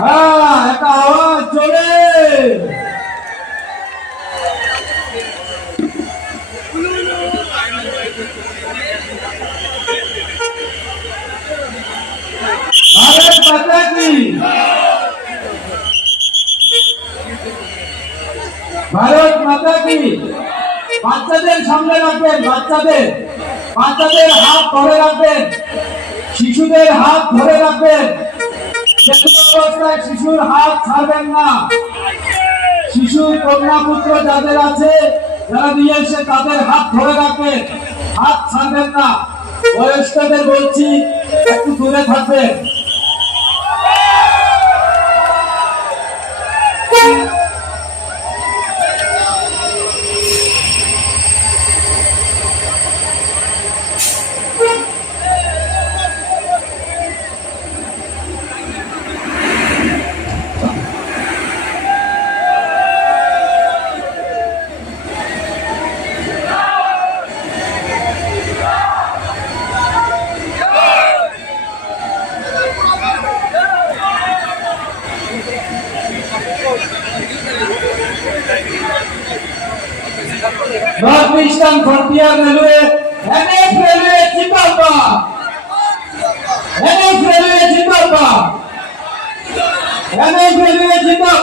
হ্যাঁ আওয়াজ চলে ভারত মাতা কি? বাচ্চাদের সামনে রাখবেন, বাচ্চাদের। বাচ্চাদের হাত ধরে রাখবেন, শিশুদের হাত ধরে রাখবেন। শিশুর হাত ছাড়বেন না। শিশু কন্যা পুত্র যাদের আছে, যারা নিয়ে এসে তাদের হাত ধরে রাখবেন হাত ছাড়বেন না। বয়স্কদের বলছি, একটু দূরে থাকবেন। North Eastern Frontier Railway, NF Railway জিন্দাবাদ। এনএফ রেলওয়ে জিন্দাবাদ। এনএফ রেলওয়ে জিন্দাবাদ।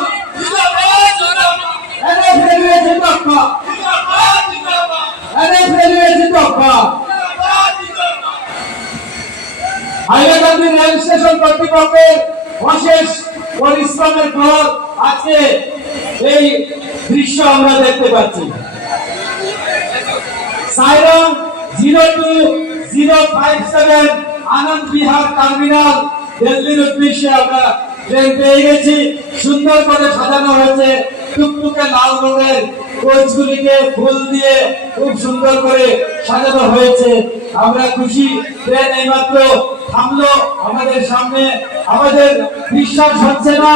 এনএফ রেলওয়ে জিন্দাবাদ। এনএফ রেলওয়ে জিন্দাবাদ। হাইলাকান্দি রেল স্টেশন কর্তৃপক্ষের অশেষ পরিশ্রমের পর আজকে এই দৃশ্য আমরা দেখতে পাচ্ছি। Siren zero two zero five seven Anand Vihar terminal, দিল্লির উদ্দেশ্যে আমরা ট্রেন পেয়ে গেছি। সুন্দর করে সাজানো হয়েছে টুকটুকে লাল রঙের কোচগুলিকে ফুল দিয়ে খুব সুন্দর করে সাজানো হয়েছে। আমরা খুশি ট্রেন এইমাত্র থামলো আমাদের সামনে। আমাদের বিশ্বাস হচ্ছে না।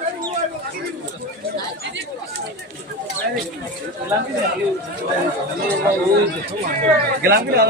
Gelanggang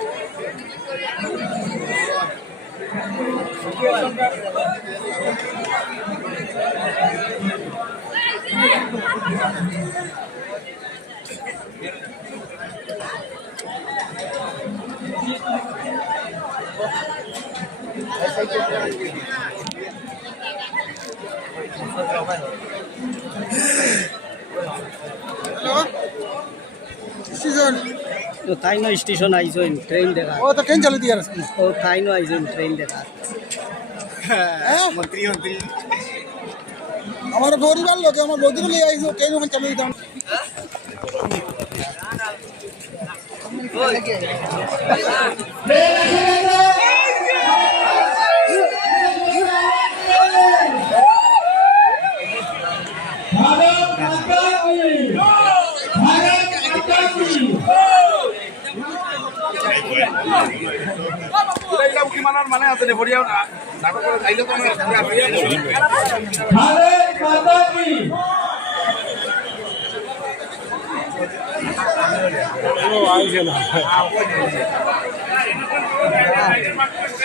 স্টেশন তো তাই নয় স্টেশন আইসইন ট্রেন দেখা। ও তো ট্রেন চালু দিয়ে আসছে ও তাই নয় আইসইন ট্রেন দেখা। হ্যাঁ মন্ত্রী মন্ত্রী। আমার পরিবার লোক আমার বৌদির লিয়ে আইসো ট্রেন ওখানে চালু দিতাম। ভারত মাতা কি মানার মানে আছে রে বড়িয়া নাটক করে আইলে তো ভারত মাতা কি?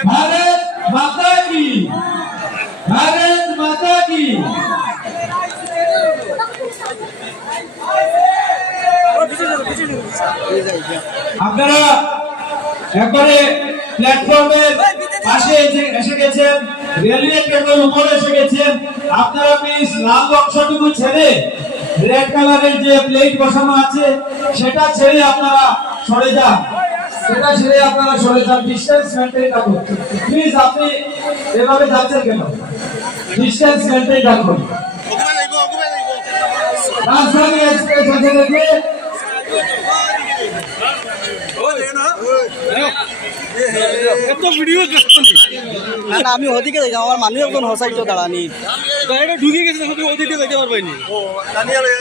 ভারত মাতা কি? ভারত মাতা কি? আপনারা একবারে প্ল্যাটফর্মের পাশে এসে- এসে গেছেন রেলওয়ে ট্র্যাকের উপরে এসে গেছেন আপনারা প্লিজ লাল অংশটুকু ছেড়ে রেড কালারের যে প্লেট বসানো আছে, সেটা ছেড়ে আপনারা সরে যান। সেটা ছেড়ে আপনারা সরে যান। ডিস্টেন্স মেনটেন রাখুন। প্লিজ আপনি এভাবে যাচ্ছেন কেন? ডিস্টেন্স মেনটেন রাখুন। রাজধানী এক্সপ্রেস আছে দেখে না। না আমি ওদিকে যাই আমার মানুষ একজন হসাইতো দাঁড়ানি। ঢুকে গেছে ওদিকে যেতে পারবেনি